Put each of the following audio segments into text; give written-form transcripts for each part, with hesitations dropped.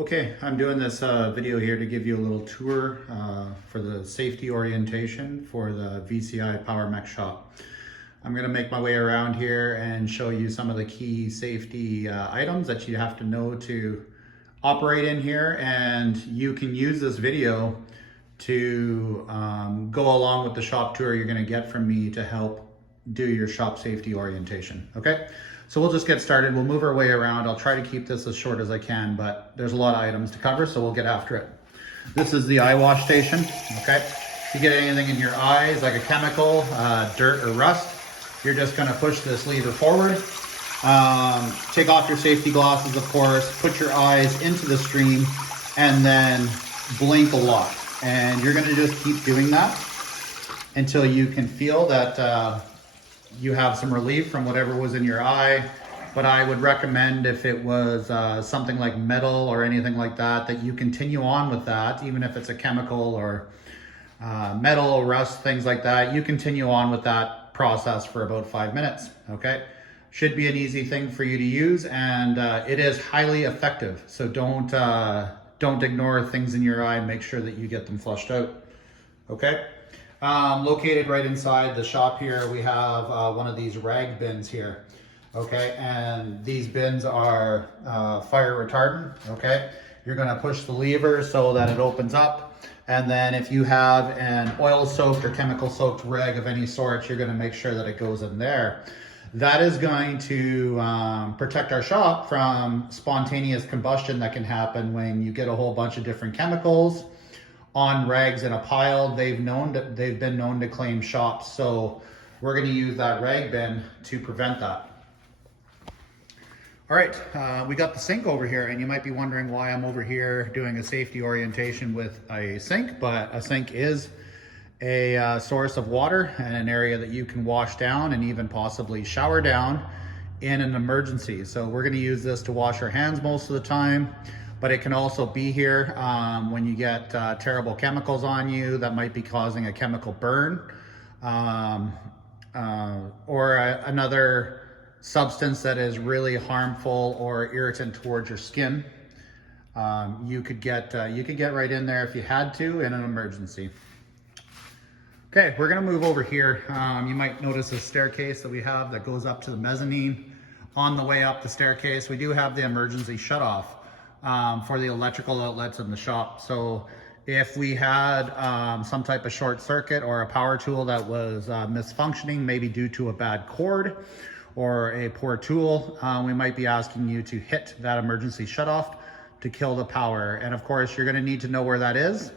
Okay, I'm doing this video here to give you a little tour for the safety orientation for the VCI Power Mech shop. I'm going to make my way around here and show you some of the key safety items that you have to know to operate in here, and you can use this video to go along with the shop tour you're going to get from me to help do your shop safety orientation. Okay, so we'll just get started. We'll move our way around. I'll try to keep this as short as I can, but there's a lot of items to cover, so we'll get after it. This is the eye wash station. Okay, if you get anything in your eyes like a chemical, dirt or rust, you're just going to push this lever forward. Take off your safety glasses, of course, put your eyes into the stream, and then blink a lot. And you're going to just keep doing that until you can feel that you have some relief from whatever was in your eye. But I would recommend, if it was something like metal or anything like that, that you continue on with that, even if it's a chemical or metal, rust, things like that. You continue on with that process for about 5 minutes, okay? Should be an easy thing for you to use, and it is highly effective. So don't ignore things in your eye. Make sure that you get them flushed out, okay? Located right inside the shop here, we have one of these rag bins here, okay? And these bins are fire retardant, okay? You're gonna push the lever so that it opens up. And then if you have an oil-soaked or chemical-soaked rag of any sort, you're gonna make sure that it goes in there. That is going to protect our shop from spontaneous combustion that can happen when you get a whole bunch of different chemicals on rags in a pile. They've been known to claim shops, so we're going to use that rag bin to prevent that. All right, we got the sink over here, and you might be wondering why I'm over here doing a safety orientation with a sink, but a sink is a source of water and an area that you can wash down and even possibly shower down in an emergency. So we're going to use this to wash our hands most of the time, but it can also be here when you get terrible chemicals on you that might be causing a chemical burn or another substance that is really harmful or irritant towards your skin. You could get right in there if you had to in an emergency. Okay, we're gonna move over here. You might notice a staircase that we have that goes up to the mezzanine. On the way up the staircase, we do have the emergency shutoff for the electrical outlets in the shop. So if we had some type of short circuit or a power tool that was misfunctioning, maybe due to a bad cord or a poor tool, we might be asking you to hit that emergency shutoff to kill the power. And of course, you're gonna need to know where that is.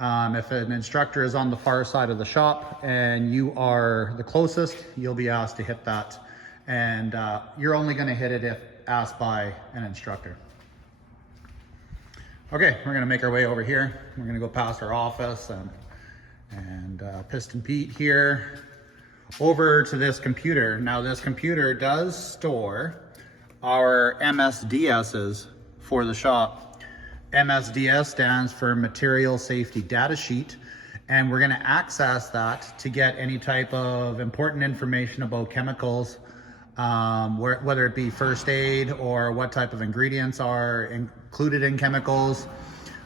If an instructor is on the far side of the shop and you are the closest, you'll be asked to hit that. And you're only going to hit it if asked by an instructor. Okay, we're going to make our way over here. We're going to go past our office and Piston Pete here over to this computer. Now this computer does store our MSDSs for the shop. MSDS stands for Material Safety Data Sheet, and we're going to access that to get any type of important information about chemicals, whether it be first aid or what type of ingredients are included in chemicals,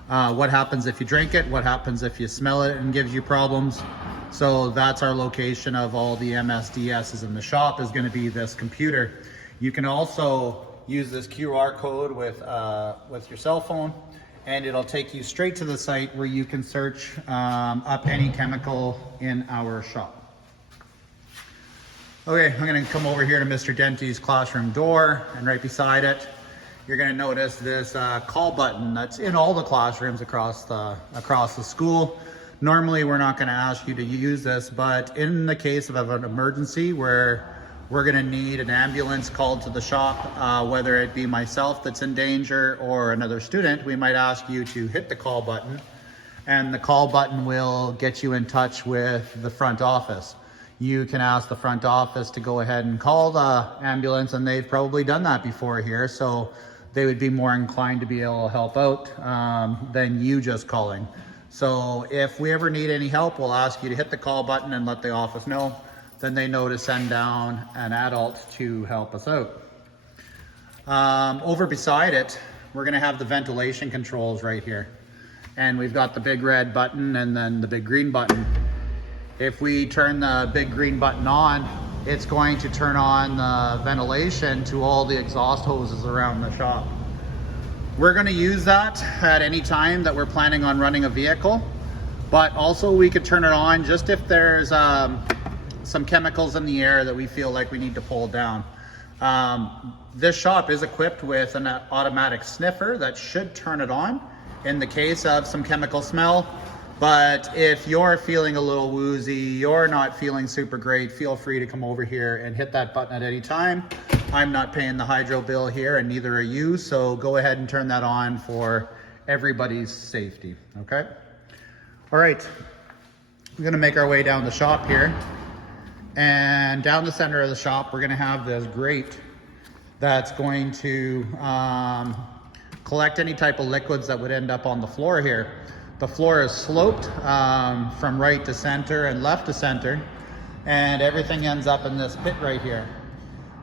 what happens if you drink it, what happens if you smell it and gives you problems. So that's our location of all the MSDSs in the shop, is going to be this computer. You can also use this QR code with your cell phone, and it'll take you straight to the site where you can search up any chemical in our shop. Okay, I'm gonna come over here to Mr. Denty's classroom door, and right beside it, you're gonna notice this call button that's in all the classrooms across the school. Normally, we're not gonna ask you to use this, but in the case of an emergency where we're gonna need an ambulance called to the shop, whether it be myself that's in danger or another student, we might ask you to hit the call button, and the call button will get you in touch with the front office. You can ask the front office to go ahead and call the ambulance, and they've probably done that before here, so they would be more inclined to be able to help out than you just calling. So if we ever need any help, we'll ask you to hit the call button and let the office know. Then they know to send down an adult to help us out. Over beside it, we're gonna have the ventilation controls right here. And we've got the big red button and then the big green button. If we turn the big green button on, it's going to turn on the ventilation to all the exhaust hoses around the shop. We're gonna use that at any time that we're planning on running a vehicle, but also we could turn it on just if there's some chemicals in the air that we feel like we need to pull down. This shop is equipped with an automatic sniffer that should turn it on in the case of some chemical smell. But if you're feeling a little woozy, you're not feeling super great, feel free to come over here and hit that button at any time. I'm not paying the hydro bill here and neither are you, so go ahead and turn that on for everybody's safety, okay? All right, we're gonna make our way down the shop here. And down the center of the shop, we're gonna have this grate that's going to collect any type of liquids that would end up on the floor here. The floor is sloped from right to center and left to center, and everything ends up in this pit right here.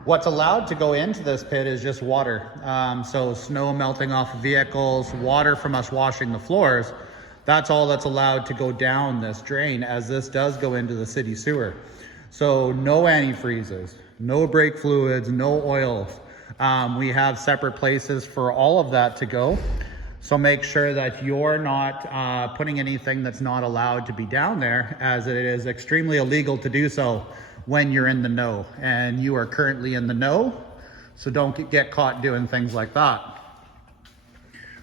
What's allowed to go into this pit is just water. So snow melting off of vehicles, water from us washing the floors, that's all that's allowed to go down this drain, as this does go into the city sewer. So no antifreezes, no brake fluids, no oils. We have separate places for all of that to go. So make sure that you're not putting anything that's not allowed to be down there, as it is extremely illegal to do so when you're in the know. And you are currently in the know, so don't get caught doing things like that.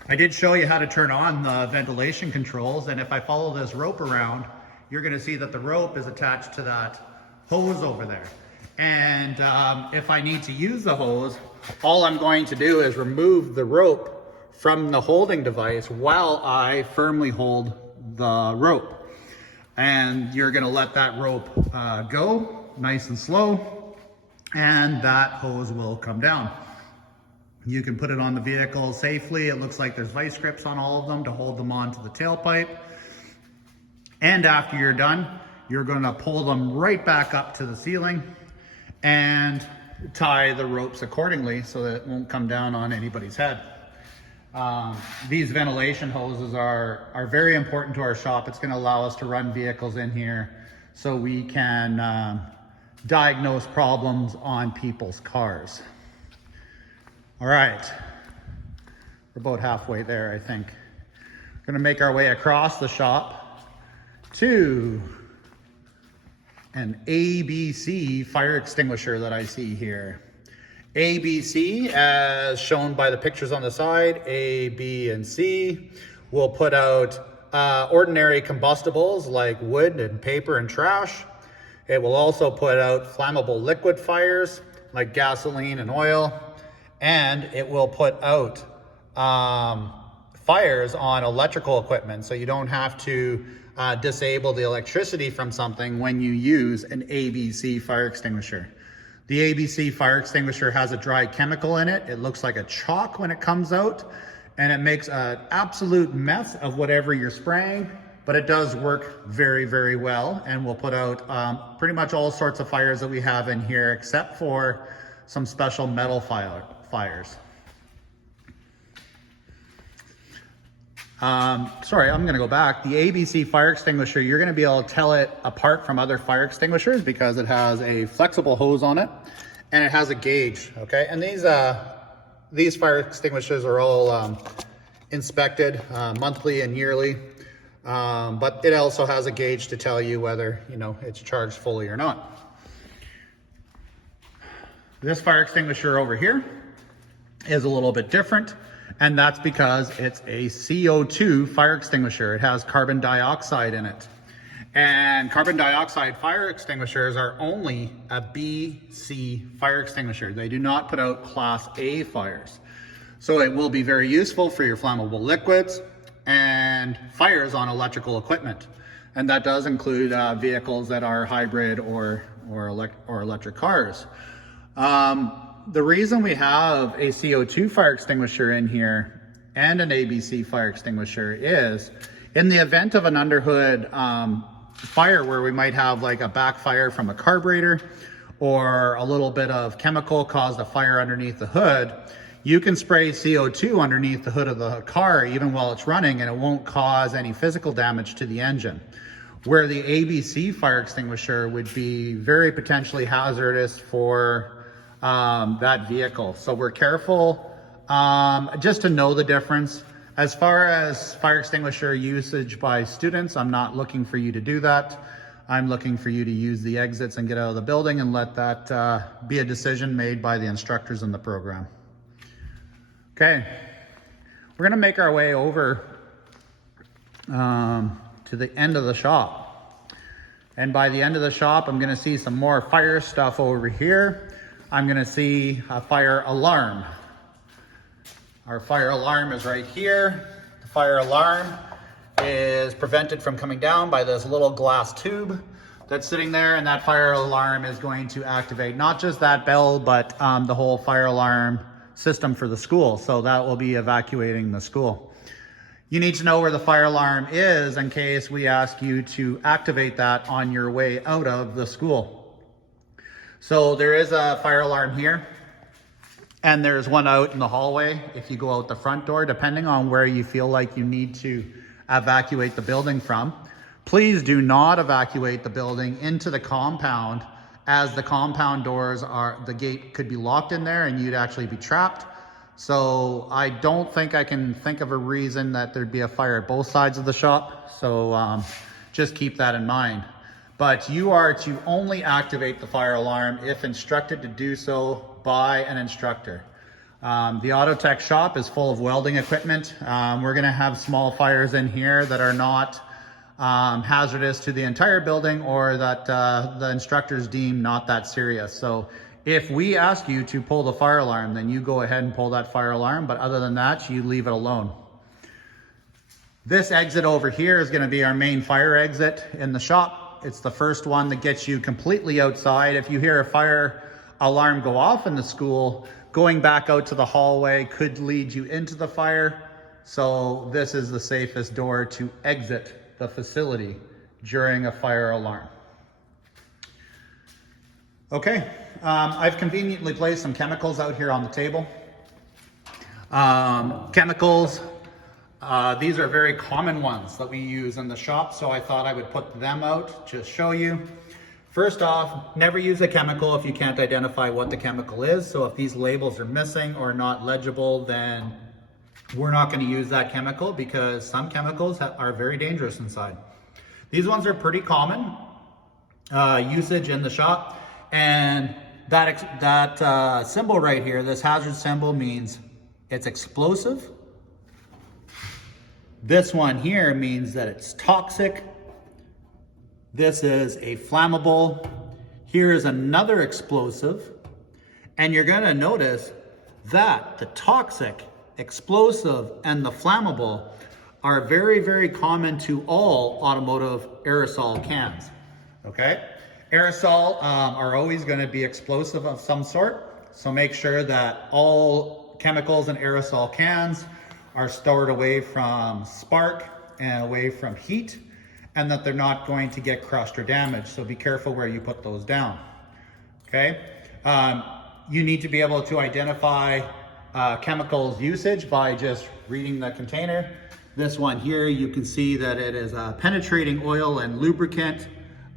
I did show you how to turn on the ventilation controls, and if I follow this rope around, you're gonna see that the rope is attached to that hose over there. And if I need to use the hose, all I'm going to do is remove the rope from the holding device while I firmly hold the rope. And you're gonna let that rope go nice and slow, and that hose will come down. You can put it on the vehicle safely. It looks like there's vice grips on all of them to hold them onto the tailpipe. And after you're done, you're gonna pull them right back up to the ceiling and tie the ropes accordingly so that it won't come down on anybody's head. These ventilation hoses are very important to our shop. It's gonna allow us to run vehicles in here so we can diagnose problems on people's cars. All right, we're about halfway there, I think. We're gonna make our way across the shop to an ABC fire extinguisher that I see here. ABC, as shown by the pictures on the side, A, B, and C, will put out ordinary combustibles like wood and paper and trash. It will also put out flammable liquid fires like gasoline and oil. And it will put out fires on electrical equipment, so you don't have to disable the electricity from something when you use an ABC fire extinguisher. The ABC fire extinguisher has a dry chemical in it. It looks like a chalk when it comes out, and it makes an absolute mess of whatever you're spraying, but it does work very, very well, and will put out pretty much all sorts of fires that we have in here, except for some special metal fires. Sorry, I'm gonna go back. The ABC fire extinguisher, you're gonna be able to tell it apart from other fire extinguishers because it has a flexible hose on it and it has a gauge, okay? And these fire extinguishers are all inspected monthly and yearly, but it also has a gauge to tell you whether, you know, it's charged fully or not. This fire extinguisher over here is a little bit different, and that's because it's a CO2 fire extinguisher. It has carbon dioxide in it. And carbon dioxide fire extinguishers are only a BC fire extinguisher. They do not put out Class A fires. So it will be very useful for your flammable liquids and fires on electrical equipment. And that does include vehicles that are hybrid or electric cars. The reason we have a CO2 fire extinguisher in here and an ABC fire extinguisher is in the event of an underhood fire where we might have like a backfire from a carburetor or a little bit of chemical caused a fire underneath the hood, You can spray CO2 underneath the hood of the car even while it's running, and it won't cause any physical damage to the engine. Where the ABC fire extinguisher would be very potentially hazardous for that vehicle. So we're careful just to know the difference. As far as fire extinguisher usage by students, I'm not looking for you to do that. I'm looking for you to use the exits and get out of the building, and let that be a decision made by the instructors in the program. Okay, we're gonna make our way over to the end of the shop. And by the end of the shop, I'm gonna see some more fire stuff over here. I'm gonna see a fire alarm. Our fire alarm is right here. The fire alarm is prevented from coming down by this little glass tube that's sitting there, and that fire alarm is going to activate not just that bell, but the whole fire alarm system for the school. So that will be evacuating the school. You need to know where the fire alarm is in case we ask you to activate that on your way out of the school. So there is a fire alarm here, and there's one out in the hallway if you go out the front door, depending on where you feel like you need to evacuate the building from. Please do not evacuate the building into the compound, as the compound doors the gate could be locked in there and you'd actually be trapped. So I don't think I can think of a reason that there'd be a fire at both sides of the shop. So just keep that in mind. But you are to only activate the fire alarm if instructed to do so by an instructor. The Auto Tech shop is full of welding equipment. We're gonna have small fires in here that are not hazardous to the entire building, or that the instructors deem not that serious. So if we ask you to pull the fire alarm, then you go ahead and pull that fire alarm. But other than that, you leave it alone. This exit over here is gonna be our main fire exit in the shop. It's the first one that gets you completely outside. If you hear a fire alarm go off in the school, going back out to the hallway could lead you into the fire. So this is the safest door to exit the facility during a fire alarm. Okay, I've conveniently placed some chemicals out here on the table. Chemicals, these are very common ones that we use in the shop, so I thought I would put them out to show you. First off, never use a chemical if you can't identify what the chemical is. So if these labels are missing or not legible, then we're not going to use that chemical, because some chemicals are very dangerous inside. These ones are pretty common usage in the shop, and that symbol right here, this hazard symbol, means it's explosive. This one here means that it's toxic. This is a flammable. Here is another explosive. And you're gonna notice that the toxic, explosive, and the flammable are very, very common to all automotive aerosol cans, okay? Aerosol are always gonna be explosive of some sort. So make sure that all chemicals in aerosol cans are stored away from spark and away from heat, and that they're not going to get crushed or damaged. So be careful where you put those down, okay? You need to be able to identify chemicals usage by just reading the container. This one here, you can see that it is a penetrating oil and lubricant,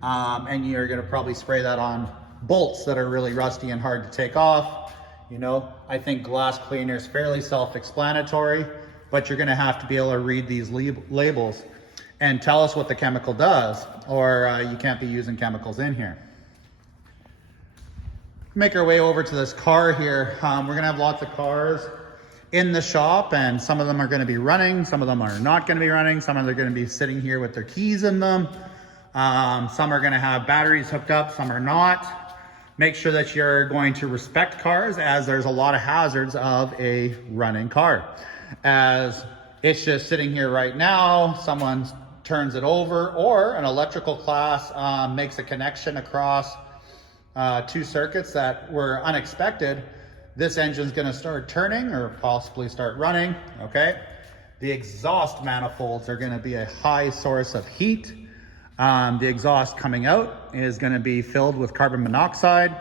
and you're gonna probably spray that on bolts that are really rusty and hard to take off. You know, I think glass cleaner is fairly self-explanatory, but you're gonna have to be able to read these labels and tell us what the chemical does, or you can't be using chemicals in here. Make our way over to this car here. We're gonna have lots of cars in the shop, and some of them are gonna be running, some of them are not gonna be running, some of them are gonna be sitting here with their keys in them. Some are gonna have batteries hooked up, some are not. Make sure that you're going to respect cars, as there's a lot of hazards of a running car. As it's just sitting here right now, someone turns it over, or an electrical class makes a connection across two circuits that were unexpected. This engine's gonna start turning or possibly start running, okay? The exhaust manifolds are gonna be a high source of heat. The exhaust coming out is gonna be filled with carbon monoxide,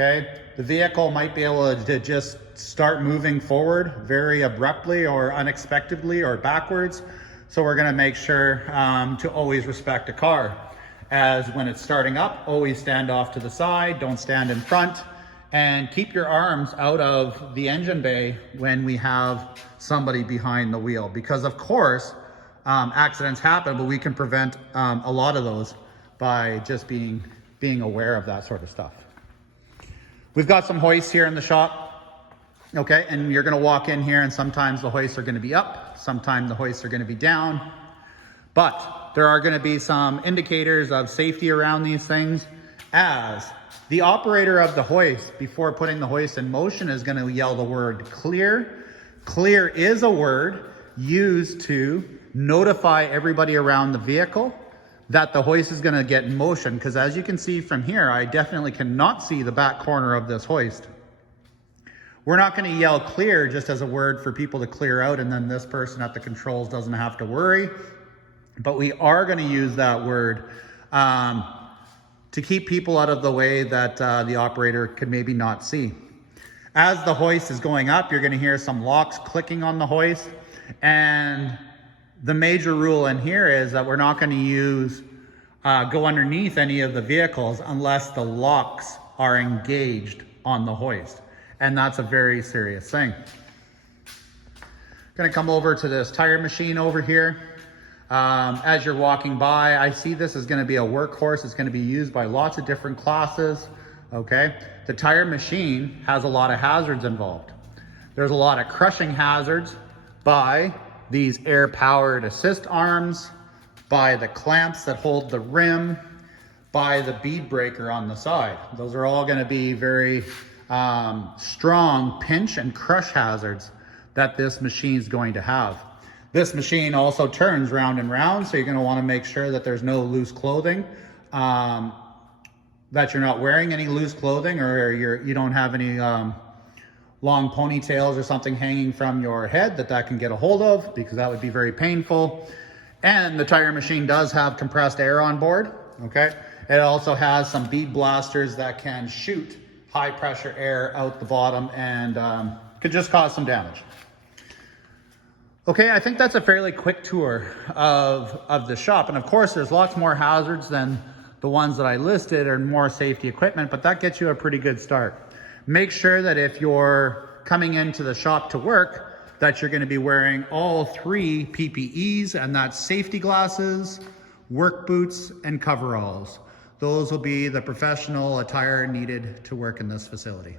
okay? The vehicle might be able to just start moving forward very abruptly or unexpectedly or backwards. So we're gonna make sure to always respect a car. As when it's starting up, always stand off to the side, don't stand in front, and keep your arms out of the engine bay when we have somebody behind the wheel. Because of course, accidents happen, but we can prevent a lot of those by just being aware of that sort of stuff. We've got some hoists here in the shop, okay? And you're gonna walk in here and sometimes the hoists are gonna be up, sometimes the hoists are gonna be down, but there are gonna be some indicators of safety around these things, as the operator of the hoist, before putting the hoist in motion, is gonna yell the word clear. Clear is a word used to notify everybody around the vehicle that the hoist is gonna get in motion, because as you can see from here, I definitely cannot see the back corner of this hoist. We're not gonna yell clear just as a word for people to clear out and then this person at the controls doesn't have to worry, but we are gonna use that word to keep people out of the way that the operator could maybe not see. As the hoist is going up, you're gonna hear some locks clicking on the hoist, and the major rule in here is that we're not going to go underneath any of the vehicles unless the locks are engaged on the hoist. And that's a very serious thing. Going to come over to this tire machine over here. As you're walking by, I see this is going to be a workhorse. It's going to be used by lots of different classes. Okay. The tire machine has a lot of hazards involved. There's a lot of crushing hazards by these air-powered assist arms, by the clamps that hold the rim, by the bead breaker on the side. Those are all gonna be very strong pinch and crush hazards that this machine is going to have. This machine also turns round and round, so you're gonna wanna make sure that there's no loose clothing, that you're not wearing any loose clothing, or you don't have any long ponytails or something hanging from your head that can get a hold of, because that would be very painful. And the tire machine does have compressed air on board, okay? It also has some bead blasters that can shoot high pressure air out the bottom and could just cause some damage. Okay, I think that's a fairly quick tour of the shop. And of course, there's lots more hazards than the ones that I listed and more safety equipment, but that gets you a pretty good start. Make sure that if you're coming into the shop to work, that you're going to be wearing all 3 PPEs, and that's safety glasses, work boots, and coveralls. Those will be the professional attire needed to work in this facility.